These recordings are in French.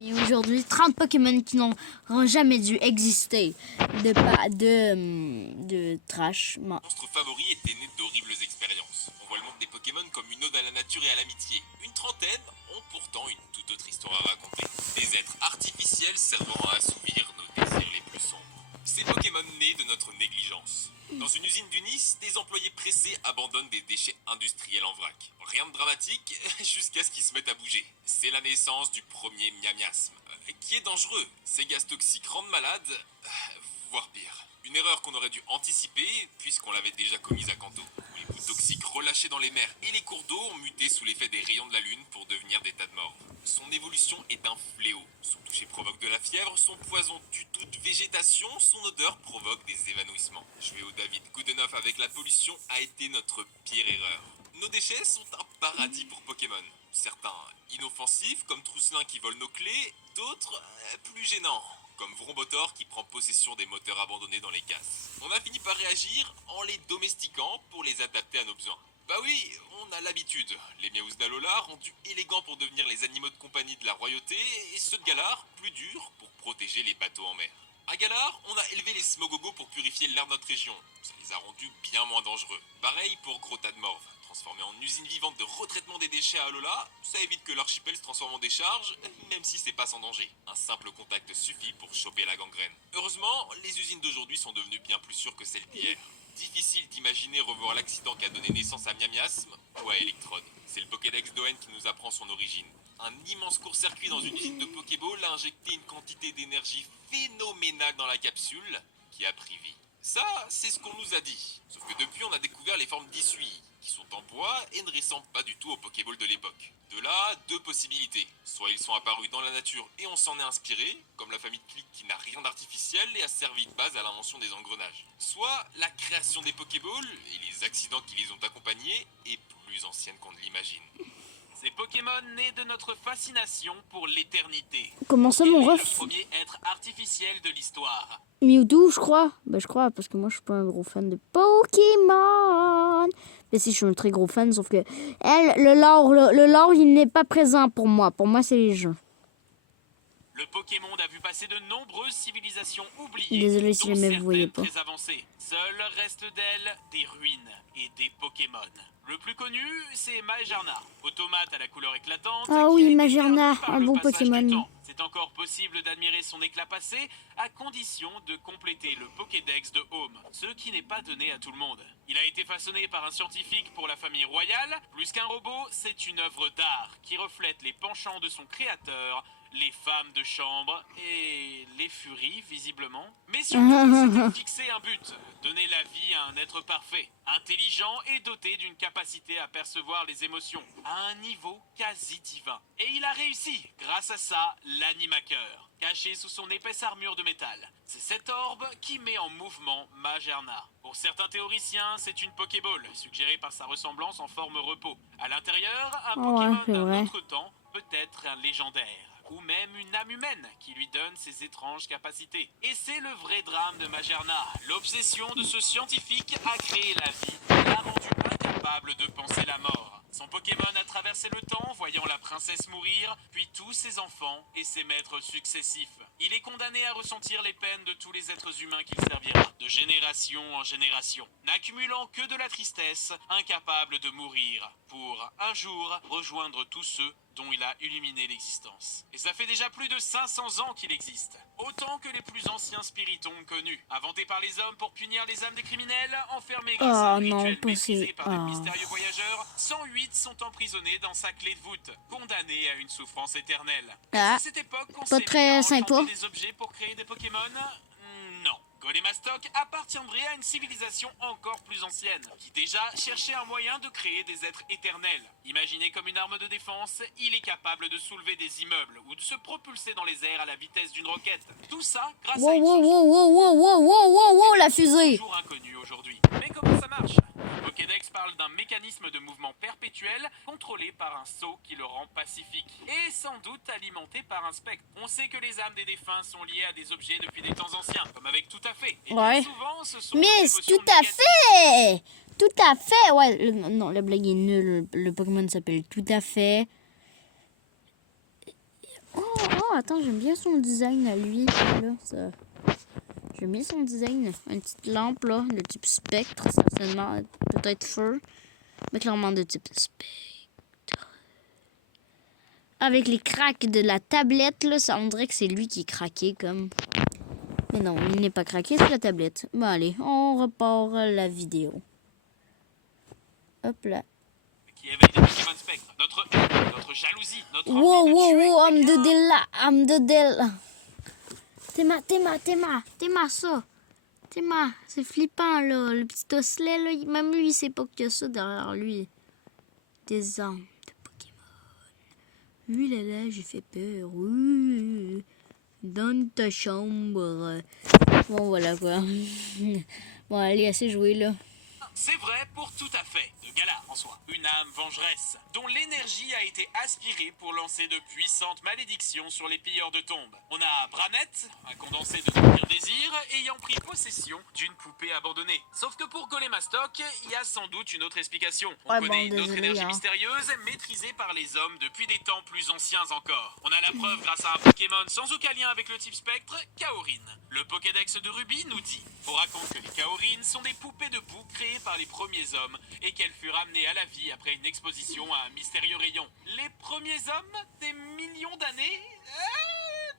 Et aujourd'hui, 30 Pokémon qui n'auront jamais dû exister. De trash. Mon monstre favori était né d'horribles expériences. On voit le monde des Pokémon comme une ode à la nature et à l'amitié. Une trentaine ont pourtant une toute autre histoire à raconter. Des êtres artificiels servant à assouvir nos désirs les plus sombres. Ces Pokémon nés de notre négligence. Dans une usine du Nice, des employés pressés abandonnent des déchets industriels en vrac. Rien de dramatique, jusqu'à ce qu'ils se mettent à bouger. C'est la naissance du premier miasme, qui est dangereux. Ces gaz toxiques rendent malade, voire pire. Une erreur qu'on aurait dû anticiper, puisqu'on l'avait déjà commise à Kanto, où les bouts toxiques relâchés dans les mers et les cours d'eau ont muté sous l'effet des rayons de la lune pour devenir des tas de morts. Son évolution est un fléau. Son toucher provoque de la fièvre, son poison tue toute végétation, son odeur provoque des évanouissements. Jouer au David Goodenough avec la pollution a été notre pire erreur. Nos déchets sont un paradis pour Pokémon. Certains inoffensifs, comme Trousselin qui vole nos clés, d'autres plus gênants, comme Vrombotor qui prend possession des moteurs abandonnés dans les casses. On a fini par réagir en les domestiquant pour les adapter à nos besoins. Bah oui, on a l'habitude. Les Miaous d'Alola rendus élégants pour devenir les animaux de compagnie de la royauté, et ceux de Galar plus durs pour protéger les bateaux en mer. À Galar, on a élevé les Smogogo pour purifier l'air de notre région. Ça les a rendus bien moins dangereux. Pareil pour Grotadmorv. Transformé en usine vivante de retraitement des déchets à Alola, ça évite que l'archipel se transforme en décharge, même si c'est pas sans danger. Un simple contact suffit pour choper la gangrène. Heureusement, les usines d'aujourd'hui sont devenues bien plus sûres que celles d'hier. Difficile d'imaginer revoir l'accident qui a donné naissance à Miamiasme ou à Electrode. C'est le Pokédex d'Owen qui nous apprend son origine. Un immense court-circuit dans une usine de Pokéball a injecté une quantité d'énergie phénoménale dans la capsule qui a pris vie. Ça, c'est ce qu'on nous a dit. Sauf que depuis, on a découvert les formes d'essuie, qui sont en bois et ne ressemblent pas du tout aux Pokéballs de l'époque. De là, deux possibilités. Soit ils sont apparus dans la nature et on s'en est inspiré, comme la famille de Click qui n'a rien d'artificiel et a servi de base à l'invention des engrenages. Soit la création des Pokéballs et les accidents qui les ont accompagnés est plus ancienne qu'on ne l'imagine. Ces Pokémon nés de notre fascination pour l'éternité. Comment ça, mon ref? Le premier être artificiel de l'histoire. Mewtwo, je crois. Bah, je crois, parce que moi, je suis pas un gros fan de Pokémon. Mais si, je suis un très gros fan, sauf que le lore, il n'est pas présent pour moi. Pour moi, c'est les jeux. Le Pokémon a vu passer de nombreuses civilisations oubliées, Désolé si dont jamais vous voyez pas. très avancées. Seul reste d'elles des ruines et des Pokémon. Le plus connu, c'est Magearna, automate à la couleur éclatante. Ah oui, Magearna, un bon Pokémon. C'est encore possible d'admirer son éclat passé, à condition de compléter le Pokédex de Home, ce qui n'est pas donné à tout le monde. Il a été façonné par un scientifique pour la famille royale. Plus qu'un robot, c'est une œuvre d'art qui reflète les penchants de son créateur, les femmes de chambre et les furies, visiblement. Mais surtout, c'était fixer un but, donner la vie à un être parfait, intelligent et doté d'une capacité à percevoir les émotions, à un niveau quasi divin. Et il a réussi, grâce à ça, l'animateur, caché sous son épaisse armure de métal. C'est cet orbe qui met en mouvement Magearna. Pour certains théoriciens, c'est une Pokéball, suggérée par sa ressemblance en forme repos. À l'intérieur, un Pokémon d'un autre temps, peut-être un légendaire. Ou même une âme humaine qui lui donne ses étranges capacités. Et c'est le vrai drame de Magearna. L'obsession de ce scientifique a créé la vie et l'a rendu incapable de penser la mort. Son Pokémon a traversé le temps, voyant la princesse mourir, puis tous ses enfants et ses maîtres successifs. Il est condamné à ressentir les peines de tous les êtres humains qu'il servira, de génération en génération, n'accumulant que de la tristesse, incapable de mourir, pour un jour rejoindre tous ceux dont il a illuminé l'existence. Et ça fait déjà plus de 500 ans qu'il existe. Autant que les plus anciens spiritombes connus. Inventés par les hommes pour punir les âmes des criminels, enfermés grâce à un rituel maîtrisé par des mystérieux voyageurs, 108 sont emprisonnés dans sa clé de voûte, condamnés à une souffrance éternelle. À cette époque, on s'est mis à enchanter des objets pour créer des Pokémon? Non. Golemastok appartiendrait à une civilisation encore plus ancienne, qui déjà cherchait un moyen de créer des êtres éternels. Imaginé comme une arme de défense, il est capable de soulever des immeubles ou de se propulser dans les airs à la vitesse d'une roquette. Tout ça grâce à une la fusée. toujours inconnue aujourd'hui. Mais comment ça marche? Le Pokédex parle d'un mécanisme de mouvement perpétuel contrôlé par un sceau qui le rend pacifique et sans doute alimenté par un spectre. On sait que les âmes des défunts sont liées à des objets depuis des temps anciens, comme avec Tout à fait. Et bien souvent, ce sont Mais tout à fait! Tout à fait! Ouais, non, la blague est nulle. Le Pokémon s'appelle Tout à fait. Oh, attends, j'aime bien son design à lui. Là, ça... J'aime bien son design. Une petite lampe, là, de type spectre, certainement. Peut-être feu, mais clairement de type spectre. Avec les cracks de la tablette, là, ça, on dirait que c'est lui qui est craqué, comme... Mais non, il n'est pas craqué, c'est la tablette. Bon, allez, on repart la vidéo. Hop là. Qui éveille des Pokémon spectres. Notre jalousie, notre Wow, envie de wow, tuer. wow, I'm the Della. Théma, ça. Théma, c'est flippant, là. Le petit osselet, là. Même lui, il sait pas qu'il y a ça derrière lui. Des armes de Pokémon. Oui, là, j'ai fait peur. Oui. Dans ta chambre. Bon, voilà, quoi. Bon, allez, assez joué, là. C'est vrai pour tout à fait, de Galar en soi. Une âme vengeresse, dont l'énergie a été aspirée pour lancer de puissantes malédictions sur les pilleurs de tombes. On a Branette, un condensé de pire désir, ayant pris possession d'une poupée abandonnée. Sauf que pour Golemastok, il y a sans doute une autre explication. On connaît une autre énergie mystérieuse, maîtrisée par les hommes depuis des temps plus anciens encore. On a la preuve grâce à un Pokémon sans aucun lien avec le type spectre, Kaorin. Le Pokédex de Ruby nous dit, on raconte que les Kaorin sont des poupées de boue créées par les premiers hommes et qu'elles furent amenées à la vie après une exposition à un mystérieux rayon. Les premiers hommes des millions d'années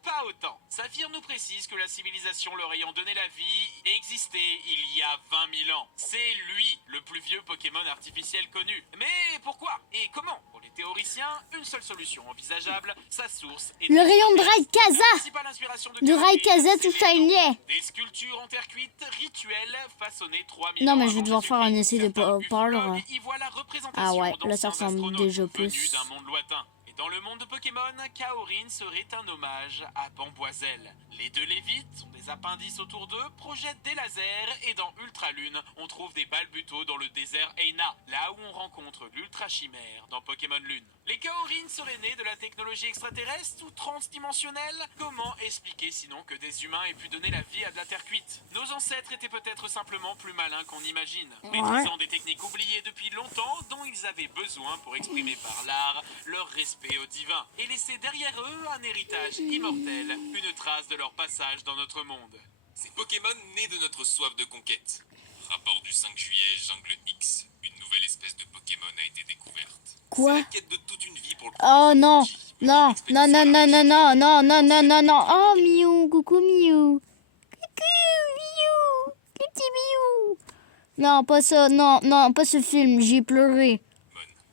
pas autant. Saphir nous précise que la civilisation leur ayant donné la vie existait il y a 20 000 ans. C'est lui, le plus vieux Pokémon artificiel connu. Mais pourquoi et comment? Pour les théoriciens, une seule solution envisageable, sa source est... Le rayon de Rayquaza de Rayquaza tout shiny. Des sculptures en terre cuite, rituelles, façonnées 3000 Non, ans mais je vais avant devoir faire un essai de Certains parler. ufologues y voient la représentation Ah ouais, là ça d'anciens ressemble astronautes déjà venus plus. d'un monde lointain. Et dans le monde de Pokémon, Kaorin serait un hommage à Bamboiselle. Les deux Lévites ont des appendices autour d'eux, projettent des lasers, et dans Ultra Lune, on trouve des balbutos dans le désert Eina, là où on rencontre l'Ultra Chimère dans Pokémon Lune. Les Kaorin seraient nés de la technologie extraterrestre ou transdimensionnelle? Comment expliquer sinon que des humains aient pu donner la vie à de la terre cuite? Nos ancêtres étaient peut-être simplement plus malins qu'on imagine, maîtrisant des techniques oubliées depuis longtemps dont ils avaient besoin pour exprimer par l'art leur respect au divin et laisser derrière eux un héritage immortel, une trace de leur passage dans notre monde. Ces Pokémon nés de notre soif de conquête. Rapport du 5 juillet, Jungle X, une nouvelle espèce de Pokémon a été découverte. Quoi? C'est la quête de toute une vie pour le Oh non, Fuji, non, une non, non, non, non, non, non, non, non, non, non. Oh, Miou, coucou Miou. Coucou Miou, le petit Miou. Non, pas ça, non, non, pas ce film, j'ai pleuré.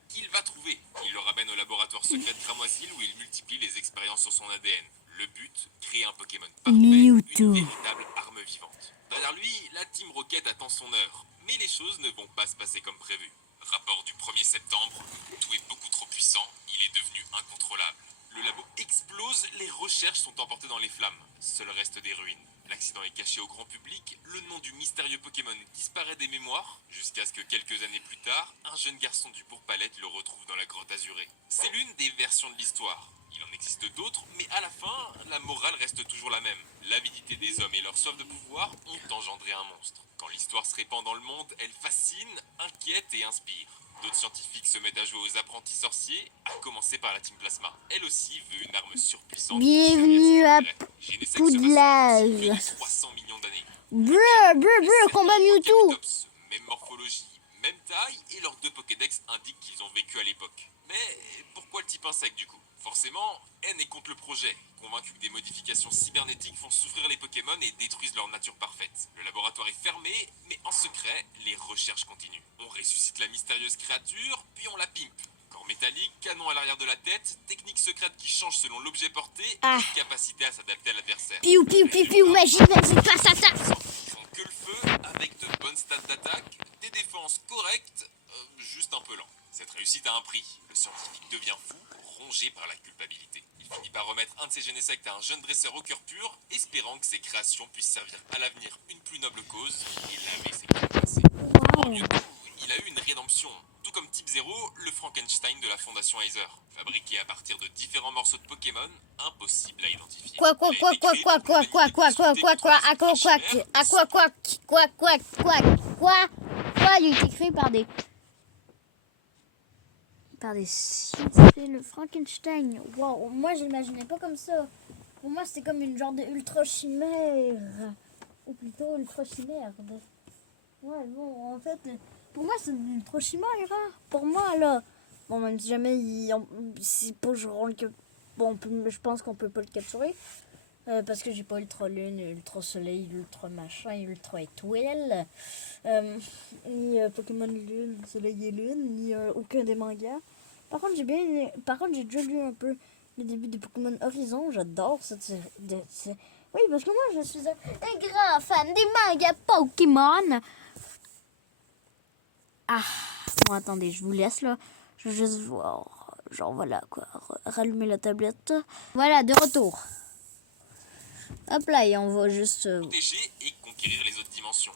Qu'il va trouver. Il le ramène au laboratoire secret de Cramoisil où il multiplie les expériences sur son ADN. Le but, créer un Pokémon parfait, Mewtwo. une véritable arme vivante. Derrière lui, la Team Rocket attend son heure. Mais les choses ne vont pas se passer comme prévu. Rapport du 1er septembre, tout est beaucoup trop puissant, il est devenu incontrôlable. Le labo explose, les recherches sont emportées dans les flammes. Seul reste des ruines. L'accident est caché au grand public, le nom du mystérieux Pokémon disparaît des mémoires, jusqu'à ce que quelques années plus tard, un jeune garçon du Bourg-Palette le retrouve dans la grotte azurée. C'est l'une des versions de l'histoire. Il en existe d'autres, mais à la fin, la morale reste toujours la même. L'avidité des hommes et leur soif de pouvoir ont engendré un monstre. Quand l'histoire se répand dans le monde, elle fascine, inquiète et inspire. D'autres scientifiques se mettent à jouer aux apprentis sorciers, à commencer par la Team Plasma. Elle aussi veut une arme surpuissante. Bienvenue à Poudlage. 300 millions d'années. Brr, combat Mewtwo. Même morphologie, même taille, et leurs deux Pokédex indiquent qu'ils ont vécu à l'époque. Mais pourquoi le type insecte du coup? Forcément, N est contre le projet, convaincu que des modifications cybernétiques font souffrir les Pokémon et détruisent leur nature parfaite. Le laboratoire est fermé, mais en secret, les recherches continuent. On ressuscite la mystérieuse créature, puis on la pimpe. Corps métallique, canon à l'arrière de la tête, technique secrète qui change selon l'objet porté, et capacité à s'adapter à l'adversaire. Piou, magie, Font que le feu, avec de bonnes stats d'attaque, des défenses correctes, juste un peu lent. Cette réussite a un prix. Le scientifique devient fou, rongé par la culpabilité. Il finit par remettre un de ses génesectes à un jeune dresseur au cœur pur, espérant que ses créations puissent servir à l'avenir une plus noble cause et laver ses crimes passés. En Mewtwo, il a eu une rédemption. Tout comme Type 0, le Frankenstein de la Fondation Heiser. Fabriqué à partir de différents morceaux de Pokémon, impossible à identifier. Quoi, il est écrit par des scientifiques, le Frankenstein. Wow, moi j'imaginais pas comme ça. Pour moi, c'était comme une genre de ultra chimère. Ou plutôt ultra chimère. Ouais, bon, en fait, pour moi, c'est une ultra chimère. Hein. Pour moi, là. Bon, même si jamais c'est pas genre que. Bon, je pense qu'on peut pas le capturer. Parce que j'ai pas ultra lune, ultra soleil, ultra machin, ultra étoile. Ni Pokémon lune, soleil et lune, ni aucun des mangas. Par contre, j'ai déjà lu un peu le début de Pokémon Horizon. J'adore cette série. Oui, parce que moi, je suis un grand fan des mangas Pokémon. Ah, bon, attendez, je vous laisse là. Je veux juste voir. Genre, voilà quoi. Rallumer la tablette. Voilà, de retour. Hop là, et on va juste... protéger et conquérir les autres dimensions.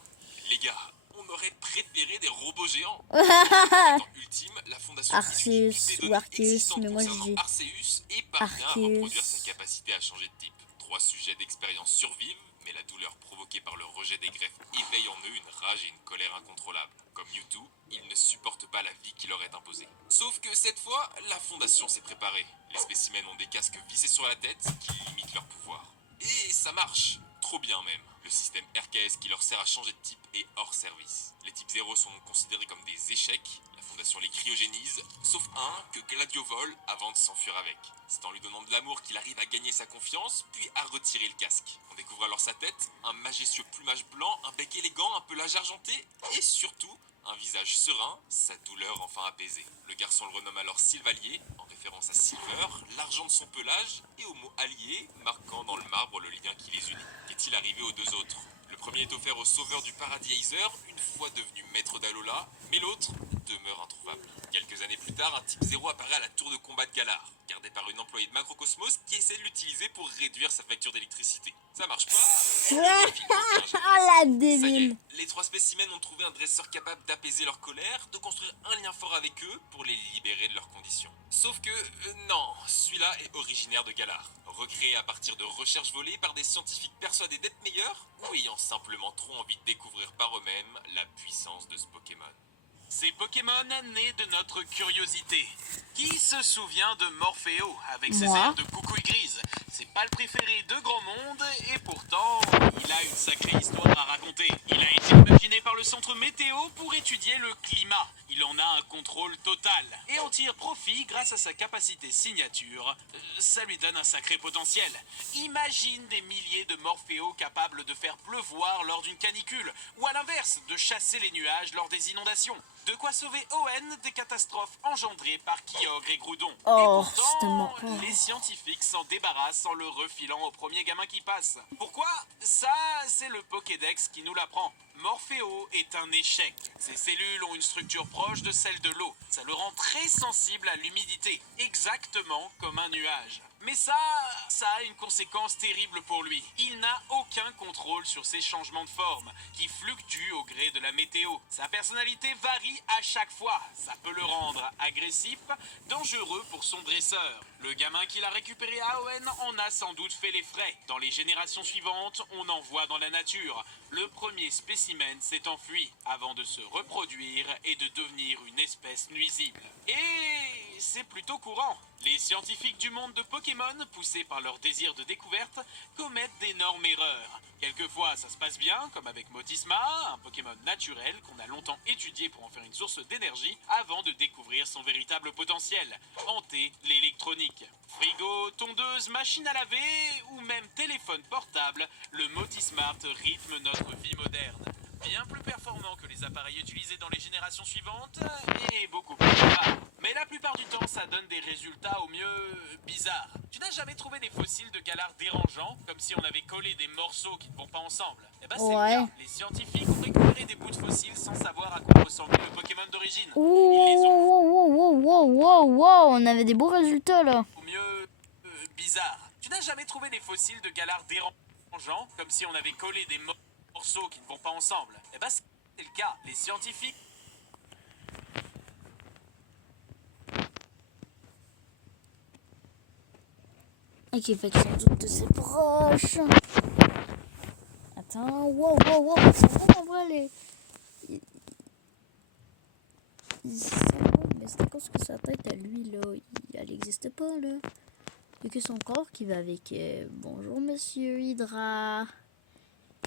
Les gars, on aurait préféré des robots géants. En ultime, la fondation Arceus ou Arceus, mais moi je dis Arceus et parvient à Arceus. reproduire sa capacité à changer de type. 3 sujets d'expérience survivent, mais la douleur provoquée par le rejet des greffes éveille en eux une rage et une colère incontrôlables. Comme Mewtwo, ils ne supportent pas la vie qui leur est imposée. Sauf que cette fois, la fondation s'est préparée. Les spécimens ont des casques vissés sur la tête qui limitent leur pouvoir. Et ça marche, trop bien même. Le système RKS qui leur sert à changer de type est hors service. Les types 0 sont considérés comme des échecs, la fondation les cryogénise, sauf un que Gladio vole avant de s'enfuir avec. C'est en lui donnant de l'amour qu'il arrive à gagner sa confiance, puis à retirer le casque. On découvre alors sa tête, un majestueux plumage blanc, un bec élégant, un pelage argenté, et surtout, un visage serein, sa douleur enfin apaisée. Le garçon le renomme alors Sylvalier, en référence à Silver, l'argent de son pelage, et au mot allié, marquant dans le marbre le lien qui les unit. Qu'est-il arrivé aux deux autres? Le premier est offert au sauveur du paradis Aether, une fois devenu maître d'Alola, mais l'autre demeure introuvable. Quelques années plus tard, un type 0 apparaît à la tour de combat de Galar, gardé par une employée de Macrocosmos qui essaie de l'utiliser pour réduire sa facture d'électricité. Ça marche pas. Ah la Ça y débile. est, les 3 spécimens ont trouvé un dresseur capable d'apaiser leur colère, de construire un lien fort avec eux pour les libérer de leurs conditions. Sauf que, non, celui-là est originaire de Galar, recréé à partir de recherches volées par des scientifiques persuadés d'être meilleurs ou ayant simplement trop envie de découvrir par eux-mêmes la puissance de ce Pokémon. C'est Pokémon nés de notre curiosité. Qui se souvient de Morphéo avec ses Moi. airs de coucouille grise? C'est pas le préféré de grand monde et pourtant, il a une sacrée histoire à raconter. Il a été imaginé par le centre météo pour étudier le climat. Il en a un contrôle total et en tire profit grâce à sa capacité signature. Ça lui donne un sacré potentiel. Imagine des milliers de Morphéo capables de faire pleuvoir lors d'une canicule ou à l'inverse, de chasser les nuages lors des inondations. De quoi sauver Owen des catastrophes engendrées par Kyogre et Groudon. Oh, et c'était pourtant, marrant. les scientifiques s'en débarrassent en le refilant au premier gamin qui passe. Pourquoi? Ça, c'est le Pokédex qui nous l'apprend. Morphéo est un échec. Ses cellules ont une structure proche de celle de l'eau. Ça le rend très sensible à l'humidité, exactement comme un nuage. Mais ça a une conséquence terrible pour lui. Il n'a aucun contrôle sur ses changements de forme, qui fluctuent au gré de la météo. Sa personnalité varie à chaque fois. Ça peut le rendre agressif, dangereux pour son dresseur. Le gamin qu'il a récupéré à Owen en a sans doute fait les frais. Dans les générations suivantes, on en voit dans la nature. Le premier spécimen s'est enfui avant de se reproduire et de devenir une espèce nuisible. Et c'est plutôt courant. Les scientifiques du monde de Pokémon, poussés par leur désir de découverte, commettent d'énormes erreurs. Quelquefois, ça se passe bien, comme avec Motisma, un Pokémon naturel qu'on a longtemps étudié pour en faire une source d'énergie avant de découvrir son véritable potentiel, hanter l'électronique. Frigo, tondeuse, machine à laver ou même téléphone portable, le Motismart rythme notre vie moderne. Bien plus performant que les appareils utilisés dans les générations suivantes et beaucoup plus rare. Mais la plupart du temps, ça donne des résultats au mieux bizarres. Tu n'as jamais trouvé des fossiles de Galar dérangeants, comme si on avait collé des morceaux qui ne vont pas ensemble? Eh ben c'est Ouais. le cas. Les scientifiques ont récupéré des bouts de fossiles sans savoir à quoi ressemblait le Pokémon d'origine. Ils les ont Wow, on avait des beaux résultats là. au mieux bizarres. Tu n'as jamais trouvé des fossiles de Galar dérangeants, comme si on avait collé des morceaux qui ne vont pas ensemble? Eh ben c'est le cas. Les scientifiques Ok, fait que sans doute c'est proche. Attends, wow, ils sont bons en vrai les... Ils sont bons, mais c'est à cause que sa tête à lui là, elle existe pas là. Il n'y a que son corps qui va avec. Bonjour, monsieur Hydra.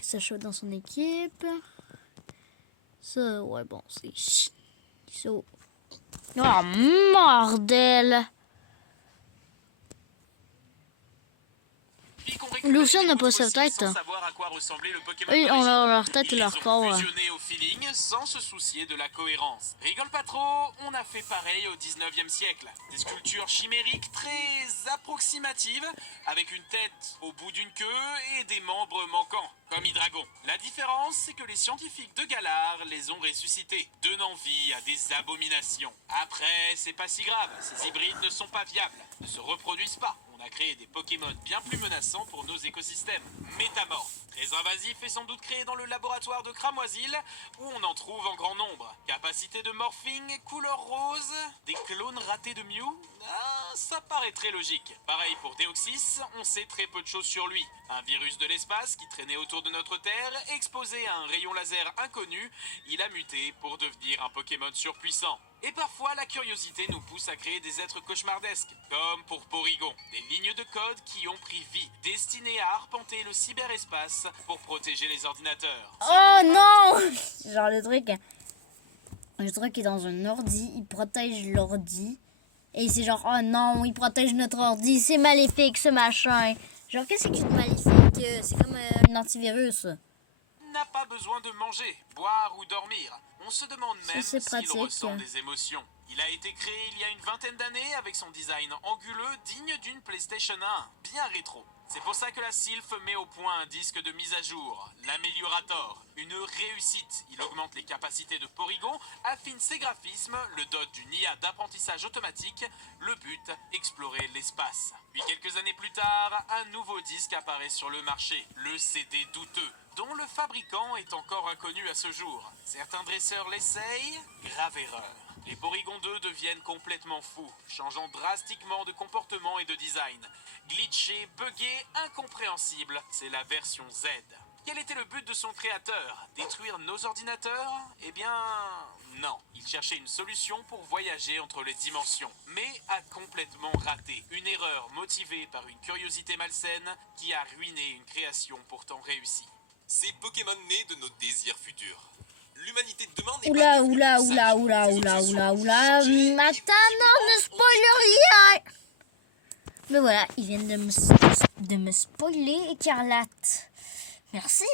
Ça chope dans son équipe. Ça, ouais, bon, c'est... Ça... Oh, bordel! Lucia n'a pas sa tête. Oui, on a leur tête et leur corps. Au feeling sans se soucier de la cohérence. Rigole pas trop, on a fait pareil au 19e siècle. Des sculptures chimériques très approximatives, avec une tête au bout d'une queue et des membres manquants, comme Hydragon. La différence, c'est que les scientifiques de Galar les ont ressuscités, donnant vie à des abominations. Après, c'est pas si grave, ces hybrides ne sont pas viables, ne se reproduisent pas. On a créé des Pokémon bien plus menaçants pour nos écosystèmes. Métamorphes, très invasifs et sans doute créés dans le laboratoire de Cramoisil, où on en trouve en grand nombre. Capacité de morphing, couleur rose, des clones ratés de Mew. Ça paraît très logique. Pareil pour Deoxys, on sait très peu de choses sur lui. Un virus de l'espace qui traînait autour de notre Terre, exposé à un rayon laser inconnu, il a muté pour devenir un Pokémon surpuissant. Et parfois, la curiosité nous pousse à créer des êtres cauchemardesques, comme pour Porygon, des lignes de code qui ont pris vie, destinées à arpenter le cyberespace pour protéger les ordinateurs. Oh non! Genre le truc est dans un ordi, il protège l'ordi. Et c'est genre, oh non, il protège notre ordi, c'est maléfique ce machin. Genre, qu'est-ce que c'est maléfique? C'est comme un antivirus. N'a pas besoin de manger, boire ou dormir. On se demande même s'il ressent des émotions. Il a été créé il y a une vingtaine d'années avec son design anguleux digne d'une PlayStation 1, bien rétro. C'est pour ça que la Sylph met au point un disque de mise à jour, l'Améliorator. Une réussite. Il augmente les capacités de Porygon, affine ses graphismes, le dote d'une IA d'apprentissage automatique. Le but, explorer l'espace. Puis quelques années plus tard, un nouveau disque apparaît sur le marché, le CD douteux, dont le fabricant est encore inconnu à ce jour. Certains dresseurs l'essayent, grave erreur. Les Porygon 2 deviennent complètement fous, changeant drastiquement de comportement et de design. Glitché, buggé, incompréhensible, c'est la version Z. Quel était le but de son créateur? Détruire nos ordinateurs? Eh bien, non. Il cherchait une solution pour voyager entre les dimensions, mais a complètement raté. Une erreur motivée par une curiosité malsaine qui a ruiné une création pourtant réussie. Ces Pokémon nés de nos désirs futurs. L'humanité de demain n'est pas devenue plus sage. Attends, non, ne spoil rien! Mais voilà, ils viennent de me spoiler, Écarlate. Merci.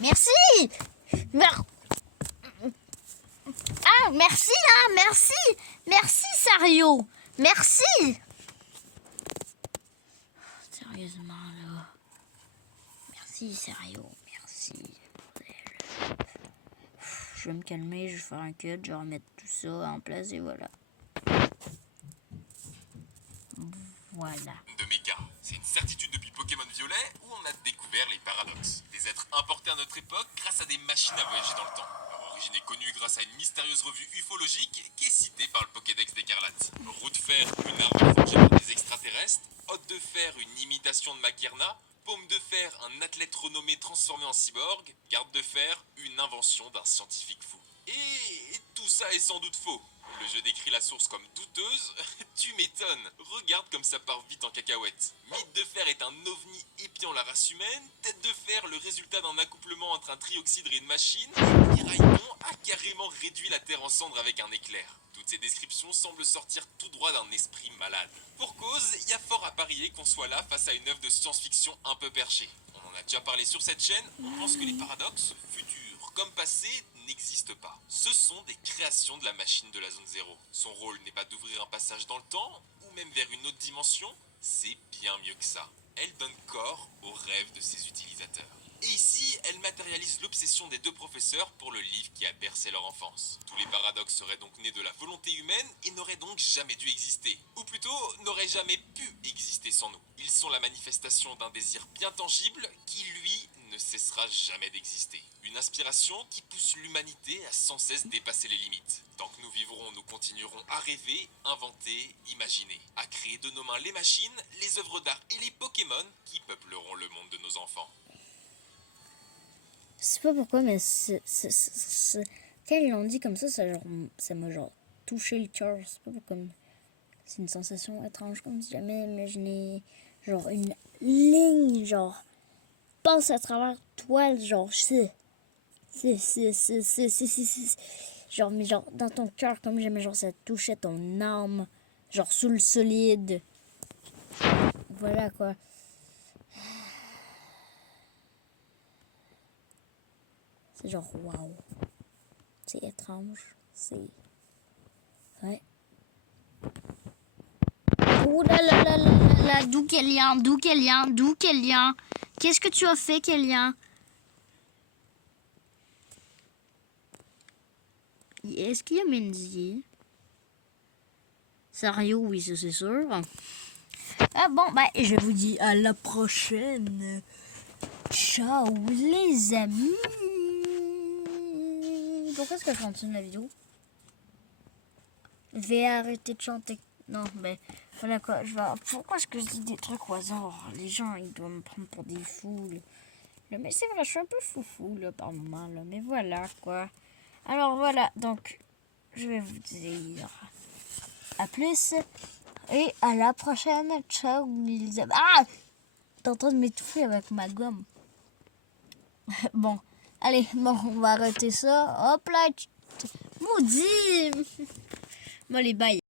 Merci. Ah, merci, hein, merci. Merci, Sario. Merci. Sérieusement, là. Merci, Sario. Merci. Je vais me calmer, je vais faire un cut, je vais remettre tout ça en place et voilà. Voilà. De méca. C'est une certitude depuis Pokémon Violet où on a découvert les paradoxes. Des êtres importés à notre époque grâce à des machines à voyager dans le temps. Leur origine est connue grâce à une mystérieuse revue ufologique qui est citée par le Pokédex d'Écarlate. Roue de fer, une arme forgée par des extraterrestres. Hotte de fer, une imitation de Maguirna. Paume de fer, un athlète renommé transformé en cyborg. Garde de fer, une invention d'un scientifique fou. Et tout ça est sans doute faux. Le jeu décrit la source comme douteuse. Tu m'étonnes. Regarde comme ça part vite en cacahuète. Mythe de fer est un ovni épiant la race humaine. Tête de fer, le résultat d'un accouplement entre un trioxydre et une machine. Miraillon a carrément réduit la Terre en cendres avec un éclair. Toutes ces descriptions semblent sortir tout droit d'un esprit malade. Pour cause, il y a fort à parier qu'on soit là face à une œuvre de science-fiction un peu perchée. On en a déjà parlé sur cette chaîne. On pense que les paradoxes, futurs comme passés, n'existe pas. Ce sont des créations de la machine de la zone 0. Son rôle n'est pas d'ouvrir un passage dans le temps, ou même vers une autre dimension, c'est bien mieux que ça. Elle donne corps aux rêves de ses utilisateurs. Et ici, elle matérialise l'obsession des deux professeurs pour le livre qui a bercé leur enfance. Tous les paradoxes seraient donc nés de la volonté humaine et n'auraient donc jamais dû exister. Ou plutôt, n'auraient jamais pu exister sans nous. Ils sont la manifestation d'un désir bien tangible qui, lui, ne cessera jamais d'exister. Une inspiration qui pousse l'humanité à sans cesse dépasser les limites. Tant que nous vivrons, nous continuerons à rêver, inventer, imaginer. À créer de nos mains les machines, les œuvres d'art et les Pokémon qui peupleront le monde de nos enfants. Je sais pas pourquoi, mais quand ils l'ont dit comme ça m'a genre touché le cœur. C'est pas comme C'est une sensation étrange comme si jamais imaginé genre une ligne genre passe à travers toi genre c'est genre mais genre dans ton cœur comme jamais genre ça touchait ton âme genre sous le solide. Voilà quoi. C'est genre waouh. C'est étrange. C'est ouais. Oh là là là là là là, d'où Kélian, qu'est-ce que tu as fait, Kélian? Est-ce qu'il y a Mendy? Sérieux, oui, ça c'est sûr. Ah bon, bah, je vous dis à la prochaine. Ciao, les amis. Pourquoi est-ce que je continue la vidéo? Je vais arrêter de chanter. Non, mais voilà quoi. Pourquoi est-ce que je dis des trucs au hasard? Les gens, ils doivent me prendre pour des fous. Là. Mais c'est vrai, je suis un peu foufou là, par moment. Là. Mais voilà quoi. Alors voilà, donc, je vais vous dire à plus. Et à la prochaine. Ciao, les amis. Ah! T'es en train de m'étouffer avec ma gomme. Bon, allez, bon, on va arrêter ça. Hop là. Maudit! Bon, les bye.